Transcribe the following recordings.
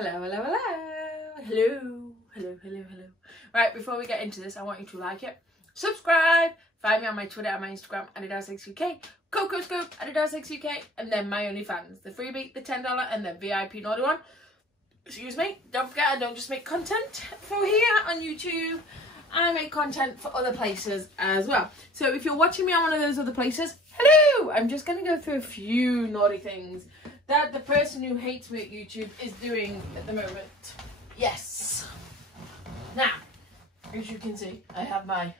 Hello, hello, hello. Hello, hello, hello, hello. Right, before we get into this, I want you to like it, subscribe, find me on my Twitter and my Instagram, Adelesexyuk, Coco Scoop, Adelesexyuk, and then my OnlyFans, the freebie, the $10, and the VIP naughty one. Excuse me. Don't forget, I don't just make content for here on YouTube. I make content for other places as well. So if you're watching me on one of those other places, hello! I'm just going to go through a few naughty things that the person who hates me at YouTube is doing at the moment. Yes. Now, as you can see, I have my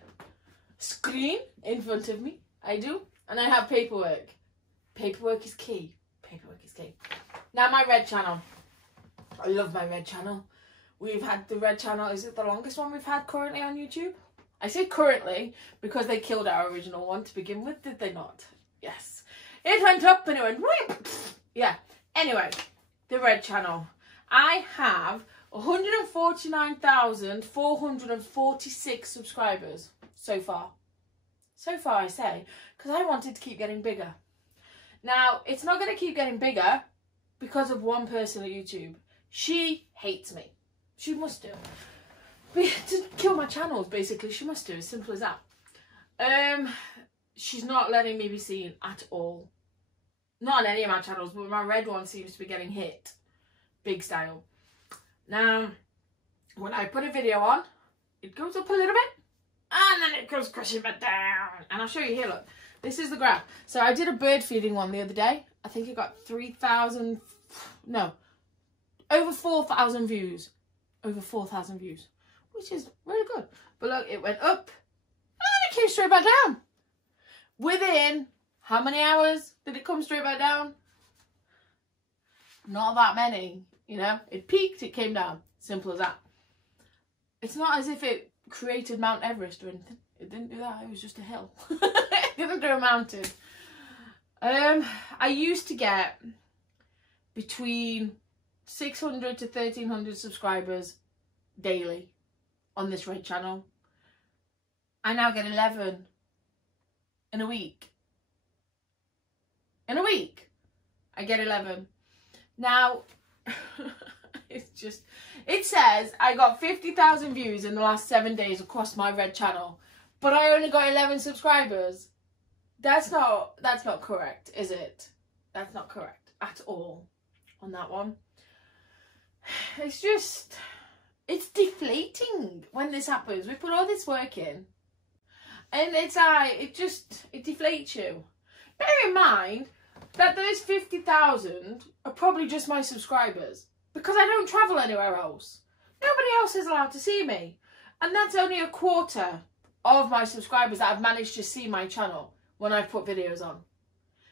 screen in front of me. I do. And I have paperwork. Paperwork is key. Paperwork is key. Now, my red channel. I love my red channel. We've had the red channel. Is it the longest one we've had currently on YouTube? I say currently because they killed our original one to begin with, did they not? Yes. It went up and it went right. Yeah. Anyway, the red channel. I have 149,446 subscribers so far. So far, I say, because I wanted to keep getting bigger. Now, it's not going to keep getting bigger because of one person at YouTube. She hates me. She must do. To kill my channels, basically, she must do. As simple as that. She's not letting me be seen at all. Not on any of my channels, but my red one seems to be getting hit. Big style. Now, when I put a video on, it goes up a little bit. And then it goes crashing back down. And I'll show you here, look. This is the graph. So I did a bird feeding one the other day. I think it got 3,000... No. Over 4,000 views. Over 4,000 views. Which is really good. But look, it went up. And it came straight back down. Within... how many hours did it come straight back down? Not that many, you know. It peaked, it came down. Simple as that. It's not as if it created Mount Everest or anything. It didn't do that. It was just a hill. It didn't do a mountain. I used to get between 600 to 1,300 subscribers daily on this red channel. I now get 11 in a week. In a week, I get 11. Now, it's just, it says I got 50,000 views in the last 7 days across my red channel, but I only got 11 subscribers. That's not correct, is it? That's not correct at all on that one. It's just, it's deflating when this happens. We put all this work in, and it deflates you. Bear in mind that those 50,000 are probably just my subscribers because I don't travel anywhere else. Nobody else is allowed to see me. And that's only a quarter of my subscribers that have managed to see my channel when I put videos on.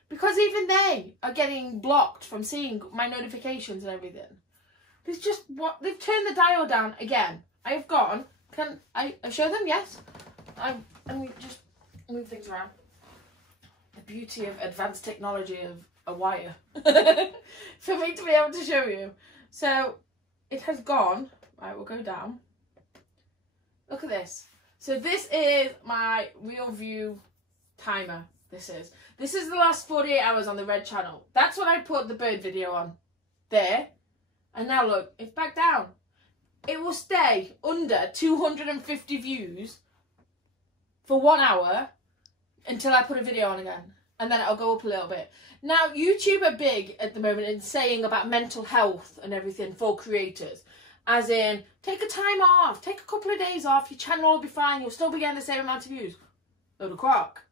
Because even they are getting blocked from seeing my notifications and everything. There's just what they've turned the dial down again. I've gone. Can I show them? Yes. I'm just move things around. The beauty of advanced technology of a wire for me to be able to show you. So it has gone. Right, we'll go down. Look at this. So this is my real view timer. This is the last 48 hours on the red channel. That's when I put the bird video on there. And now look, it's back down. It will stay under 250 views for 1 hour until I put a video on again. And then it'll go up a little bit. Now, YouTube are big at the moment in saying about mental health and everything for creators. As in, take a time off. Take a couple of days off. Your channel will be fine. You'll still be getting the same amount of views. Load of crock.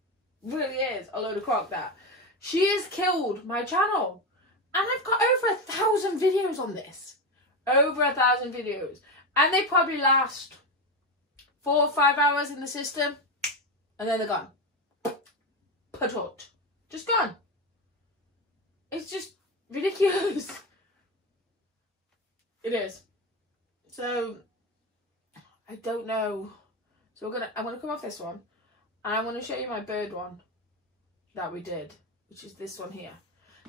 Really is a load of crock, that. She has killed my channel. And I've got over 1,000 videos on this. Over 1,000 videos. And they probably last 4 or 5 hours in the system. And then they're gone. Patut. Just gone. It's just ridiculous. It is. So, I don't know. So I'm gonna come off this one. And I'm gonna show you my bird one that we did. Which is this one here.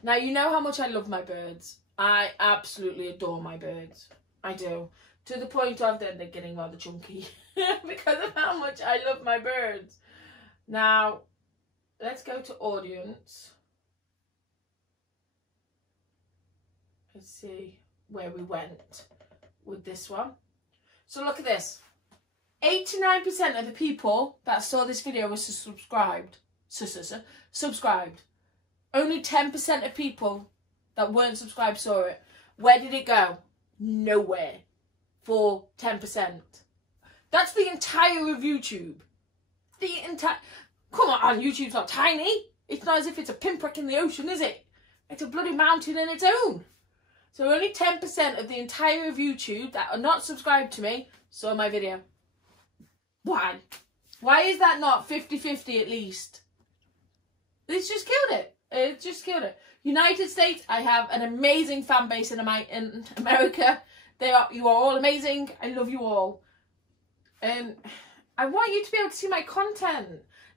Now, you know how much I love my birds. I absolutely adore my birds. I do. To the point of they're getting rather chunky. Because of how much I love my birds. Now, let's go to audience. Let's see. where we went with this one. So look at this. 89% of the people that saw this video were subscribed. Subscribed. Only 10% of people that weren't subscribed saw it. Where did it go? Nowhere. For 10%. That's the entire of YouTube. The entire... Come on, YouTube's not tiny. It's not as if it's a pinprick in the ocean, is it? It's a bloody mountain in its own. So only 10% of the entire of YouTube that are not subscribed to me saw my video. Why? Why is that not 50-50 at least? It's just killed it. It just killed it. United States, I have an amazing fan base in America. You are all amazing. I love you all. And I want you to be able to see my content.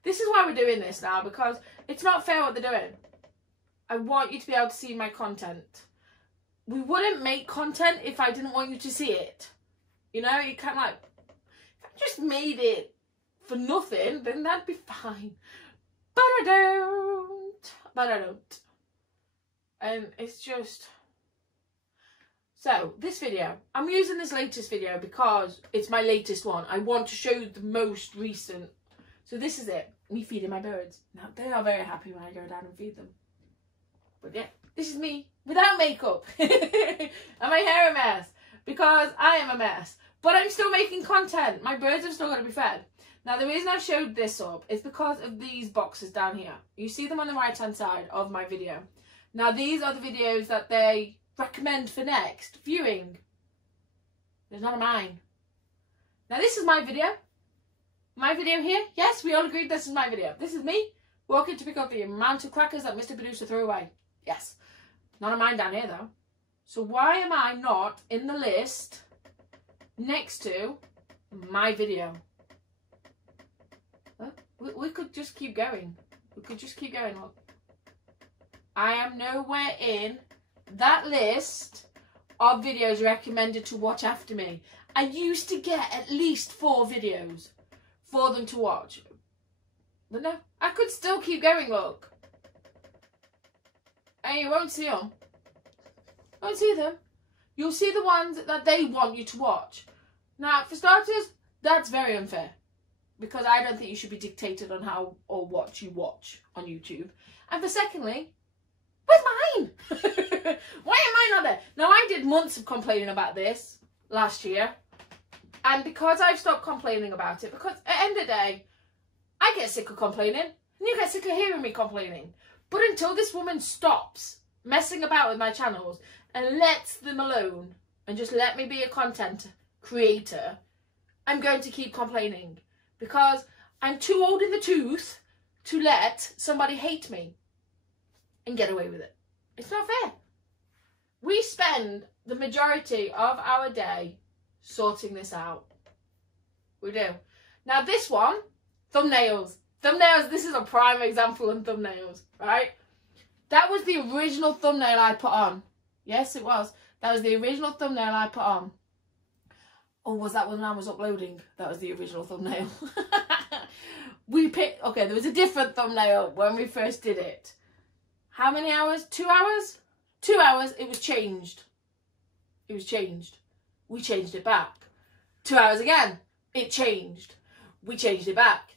This is why we're doing this now, because it's not fair what they're doing. I want you to be able to see my content. We wouldn't make content if I didn't want you to see it. You know, you can't like, if I just made it for nothing, then that'd be fine. But I don't. But I don't. And it's just... So, this video, I'm using this latest video because it's my latest one. I want to show you the most recent. So this is it, me feeding my birds. Now, they are very happy when I go down and feed them. But yeah, this is me without makeup. And my hair a mess because I am a mess. But I'm still making content. My birds have still got to be fed. Now, the reason I've showed this up is because of these boxes down here. You see them on the right-hand side of my video. Now, these are the videos that they recommend for next viewing. There's none of mine. Now, this is my video. My video here. Yes, we all agreed this is my video. This is me walking to pick up the amount of crackers that Mr. Producer threw away. Yes. None of mine down here, though. So why am I not in the list next to my video? We could just keep going. We could just keep going. Look. I am nowhere in that list of videos recommended to watch after me. I used to get at least 4 videos for them to watch. But no, I could still keep going, look. And you won't see them. Won't see them. You'll see the ones that they want you to watch. Now, for starters, that's very unfair. Because I don't think you should be dictated on how or what you watch on YouTube. And for secondly, where's mine? Why am I not there? Now, I did months of complaining about this last year. And because I've stopped complaining about it, because at the end of the day, I get sick of complaining. And you get sick of hearing me complaining. But until this woman stops messing about with my channels and lets them alone and just let me be a content creator, I'm going to keep complaining. Because I'm too old in the tooth to let somebody hate me and get away with it. It's not fair. We spend the majority of our day sorting this out. We do. Now this one, thumbnails. Thumbnails, this is a prime example of thumbnails, right? That was the original thumbnail I put on. Yes, it was. That was the original thumbnail I put on. Or was that when I was uploading? That was the original thumbnail. Okay, there was a different thumbnail when we first did it. How many hours? 2 hours? 2 hours, it was changed. It was changed. We changed it back. 2 hours again, it changed. We changed it back.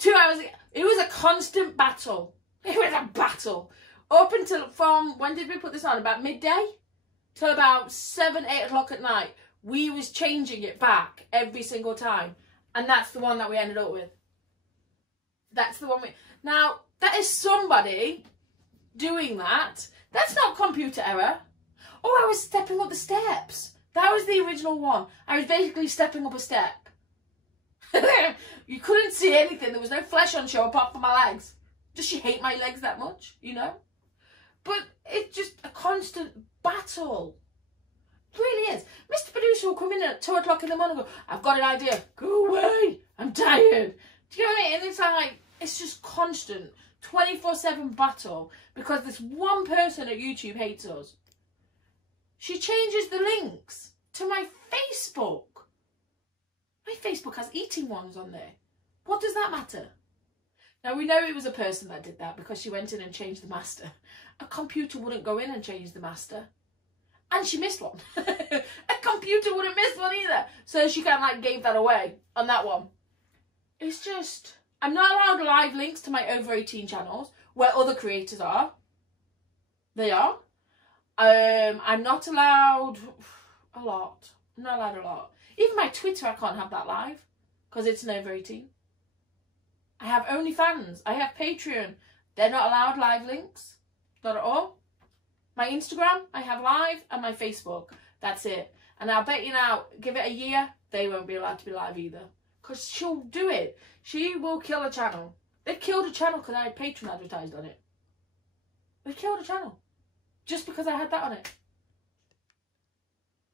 2 hours again. It was a constant battle. It was a battle. Up until from, when did we put this on? About midday? Till about 7, 8 o'clock at night. We was changing it back every single time. And that's the one that we ended up with. That's the one we... Now, that is somebody doing that. That's not computer error. Oh, I was stepping up the steps. That was the original one. I was basically stepping up a step. You couldn't see anything. There was no flesh on show apart from my legs. Does she hate my legs that much? You know? But it's just a constant battle. It really is. Mr. Producer will come in at 2 o'clock in the morning and go, I've got an idea. Go away. I'm tired. Do you know what I mean? And it's like, it's just constant 24/7 battle because this one person at YouTube hates us. She changes the links to my Facebook. My Facebook has eating ones on there. What does that matter? Now, we know it was a person that did that because she went in and changed the master. A computer wouldn't go in and change the master. And she missed one. A computer wouldn't miss one either. So she kind of like gave that away on that one. It's just, I'm not allowed live links to my over 18 channels where other creators are. They are. I'm not allowed a lot. I'm not allowed a lot. Even my Twitter, I can't have that live because it's an over 18. I have OnlyFans. I have Patreon. They're not allowed live links. Not at all. My Instagram, I have live, and my Facebook. That's it. And I'll bet you now, give it a year, they won't be allowed to be live either. Because she'll do it. She will kill a channel. They killed a channel because I had Patreon advertised on it. They killed a channel. Just because I had that on it.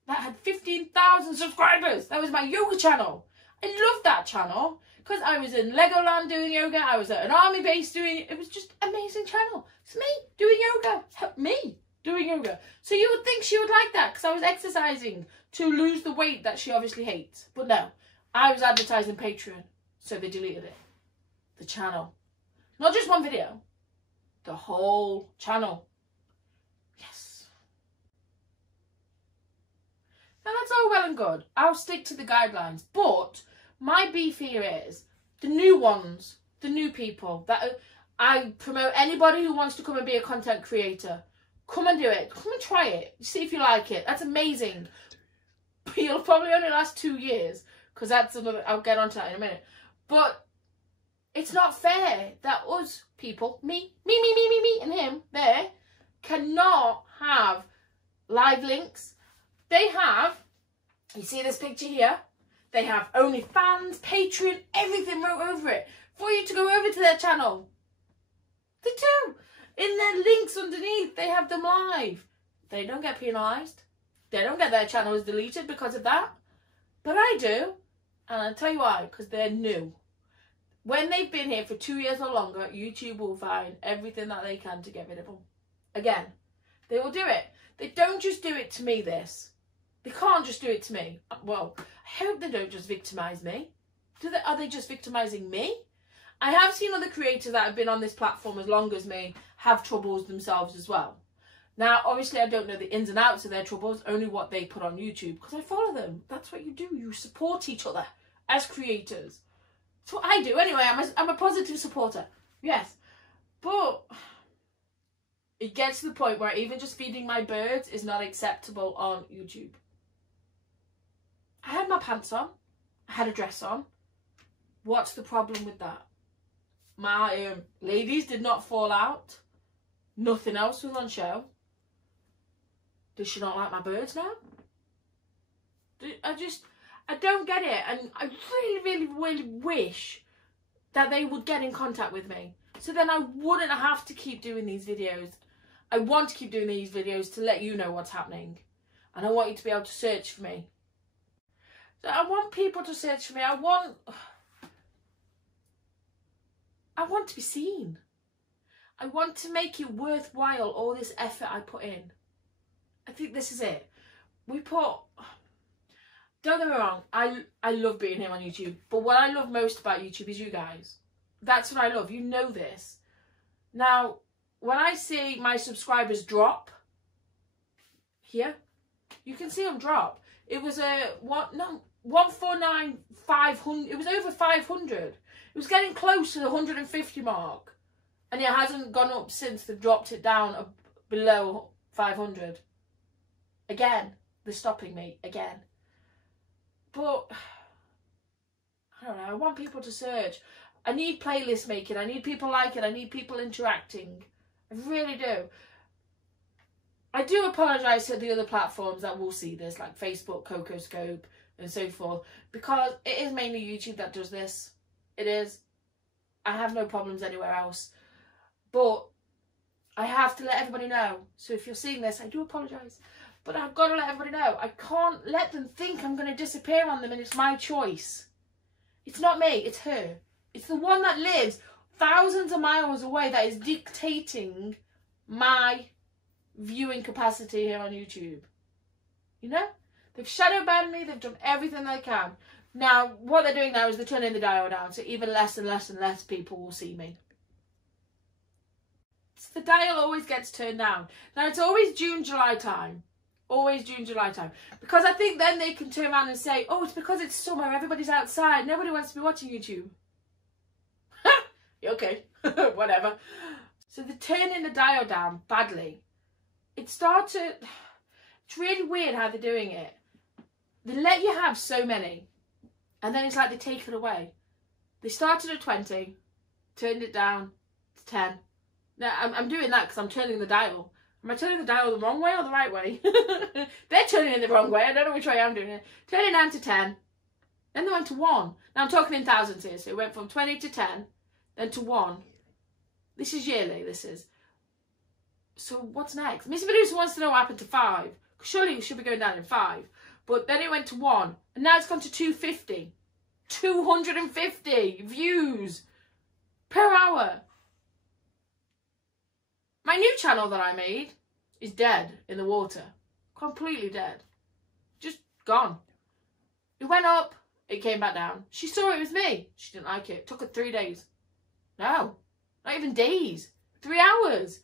That had 15,000 subscribers. That was my yoga channel. I loved that channel. Because I was in Legoland doing yoga. I was at an army base doing it. It was just an amazing channel. It's me doing yoga. Me doing yoga. So you would think she would like that. Because I was exercising to lose the weight that she obviously hates. But no. I was advertising Patreon. So they deleted it. The channel. Not just one video. The whole channel. Yes. Now that's all well and good. I'll stick to the guidelines. But my beef here is the new ones, the new people that I promote. Anybody who wants to come and be a content creator, come and do it. Come and try it. See if you like it. That's amazing. But you'll probably only last 2 years because that's another. I'll get onto that in a minute. But it's not fair that us people, me, and him, there, cannot have live links. They have, you see this picture here? They have OnlyFans, Patreon, everything wrote over it for you to go over to their channel. They do. In their links underneath, they have them live. They don't get penalised. They don't get their channels deleted because of that. But I do. And I'll tell you why, because they're new. When they've been here for 2 years or longer, YouTube will find everything that they can to get rid of them. Again, they will do it. They don't just do it to me, this. They can't just do it to me. Well, I hope they don't just victimise me. Are they just victimising me? I have seen other creators that have been on this platform as long as me have troubles themselves as well. Now, obviously, I don't know the ins and outs of their troubles, only what they put on YouTube, because I follow them. That's what you do. You support each other as creators. That's what I do. Anyway, I'm a positive supporter. Yes. But it gets to the point where even just feeding my birds is not acceptable on YouTube. I had my pants on. I had a dress on. What's the problem with that? My ladies did not fall out. Nothing else was on show. Does she not like my birds now? I don't get it. And I really wish that they would get in contact with me. So then I wouldn't have to keep doing these videos. I want to keep doing these videos to let you know what's happening. And I want you to be able to search for me. So I want people to search for me. I want to be seen. I want to make it worthwhile, all this effort I put in. I think this is it. Don't get me wrong, I love being here on YouTube. But what I love most about YouTube is you guys. That's what I love. You know this. Now, when I see my subscribers drop, here, you can see them drop. It was 149,500. It was over 500. It was getting close to the 150 mark. And it hasn't gone up since they've dropped it down below 500. Again, they're stopping me again. But, I don't know, I want people to search. I need playlist making. I need people like it. I need people interacting. I really do. I do apologise to the other platforms that will see this, like Facebook, Cocoscope, and so forth, because it is mainly YouTube that does this. It is. I have no problems anywhere else. But I have to let everybody know. So if you're seeing this, I do apologise. But I've got to let everybody know. I can't let them think I'm going to disappear on them and it's my choice. It's not me, it's her. It's the one that lives thousands of miles away that is dictating my viewing capacity here on YouTube. You know? They've shadow banned me, they've done everything they can. Now, what they're doing now is they're turning the dial down, so even less and less and less people will see me. So the dial always gets turned down. Now, it's always June, July time Always June, July time. Because I think then they can turn around and say, oh, it's because it's summer, everybody's outside, nobody wants to be watching YouTube. Okay, whatever. So they're turning the dial down badly. It's really weird how they're doing it. They let you have so many, and then it's like they take it away. They started at 20, turned it down to 10. Now, I'm doing that because I'm turning the dial. Am I turning the dial the wrong way or the right way? They're turning it the wrong way. I don't know which way I'm doing it. Turn it down to 10. Then they went to 1. Now I'm talking in thousands here. So it went from 20 to 10, then to 1. This is yearly, this is. So what's next? Mr. Producer wants to know what happened to 5. Surely it should be going down in 5. But then it went to 1. And now it's gone to 250. 250 views per hour. My new channel that I made is dead in the water. Completely dead. Just gone. It went up, it came back down. She saw it was me. She didn't like it. It took her 3 days. No, not even days. 3 hours.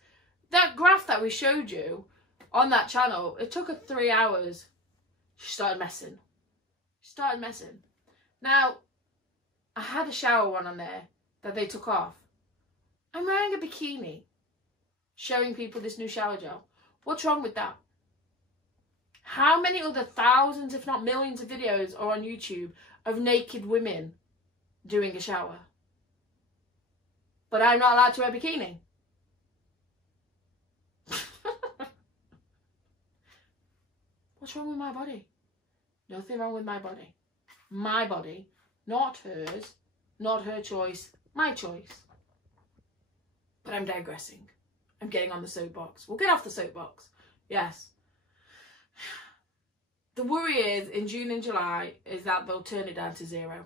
That graph that we showed you on that channel, it took her 3 hours. She started messing. She started messing. Now, I had a shower one on there that they took off. I'm wearing a bikini, showing people this new shower gel. What's wrong with that? How many other thousands, if not millions of videos are on YouTube of naked women doing a shower? But I'm not allowed to wear a bikini. What's wrong with my body? Nothing wrong with my body. My body, not hers, not her choice, my choice. But I'm digressing. I'm getting on the soapbox. We'll get off the soapbox. Yes. The worry is, in June and July, is that they'll turn it down to 0.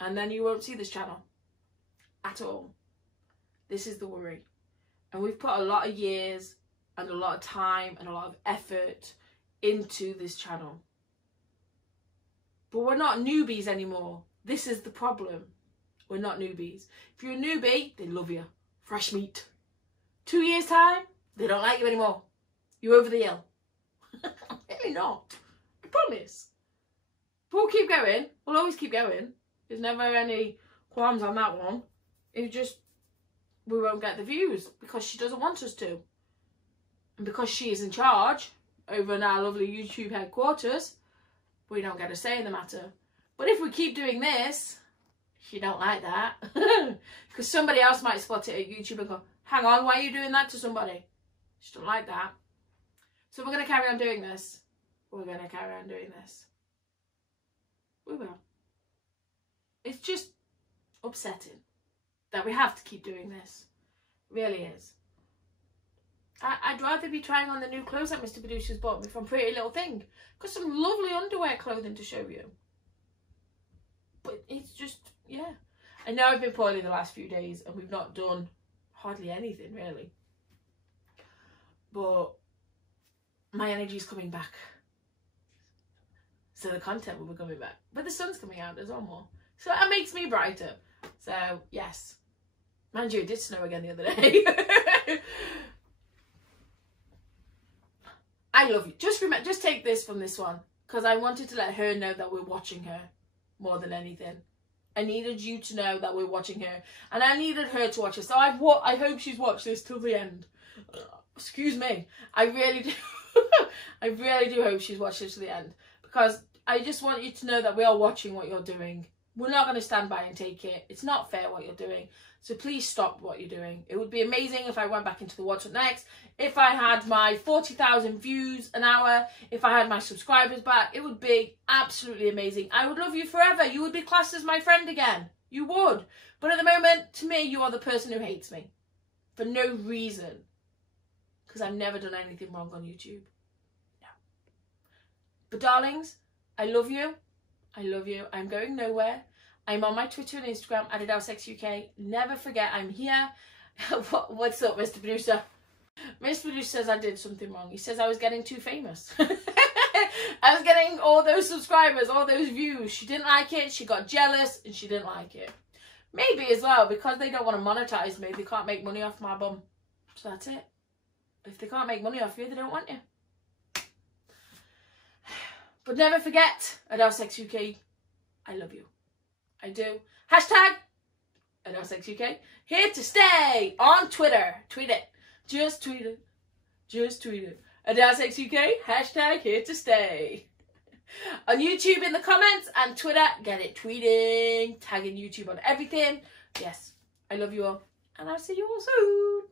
And then you won't see this channel. At all. This is the worry. And we've put a lot of years and a lot of time and a lot of effort into this channel. But we're not newbies anymore. This is the problem. We're not newbies. If you're a newbie, they love you. Fresh meat. 2 years' time, they don't like you anymore. You're over the hill. Really not. I promise. But we'll keep going. We'll always keep going. There's never any qualms on that one. It's just, we won't get the views because she doesn't want us to. And because she is in charge over in our lovely YouTube headquarters, we don't get a say in the matter. But if we keep doing this, she don't like that. Because somebody else might spot it at YouTube and go, hang on, why are you doing that to somebody? She don't like that. So we're going to carry on doing this. We're going to carry on doing this. We will. It's just upsetting that we have to keep doing this. It really is. I'd rather be trying on the new clothes that Mr. Producer's bought me from Pretty Little Thing. Got some lovely underwear clothing to show you. But it's just, yeah. I know I've been poorly the last few days and we've not done hardly anything really. But my energy's coming back. So the content will be coming back. But the sun's coming out as well more. So that makes me brighter. So, yes. Mind you, it did snow again the other day. I love you. Just take this from this one. Because I wanted to let her know that we're watching her more than anything. I needed you to know that we're watching her. And I needed her to watch us. So I hope she's watched this till the end. Excuse me. I really do. I really do hope she's watched this to the end. Because I just want you to know that we are watching what you're doing. We're not going to stand by and take it. It's not fair what you're doing. So please stop what you're doing. It would be amazing if I went back into the What's Up Next. If I had my 40,000 views an hour. If I had my subscribers back. It would be absolutely amazing. I would love you forever. You would be classed as my friend again. You would. But at the moment, to me, you are the person who hates me. For no reason. Because I've never done anything wrong on YouTube. No. But darlings, I love you. I love you. I'm going nowhere. I'm on my Twitter and Instagram, Adelesexyuk. Never forget, I'm here. What's up, Mr. Producer? Mr. Producer says I did something wrong. He says I was getting too famous. I was getting all those subscribers, all those views. She didn't like it. She got jealous and she didn't like it. Maybe as well, because they don't want to monetize me. They can't make money off my bum. So that's it. If they can't make money off you, they don't want you. But never forget, Adelesexyuk, I love you. I do. Hashtag Adelesexyuk, here to stay on Twitter. Tweet it. Just tweet it. Just tweet it. Adelesexyuk, hashtag here to stay. On YouTube in the comments and Twitter, get it tweeting, tagging YouTube on everything. Yes, I love you all. And I'll see you all soon.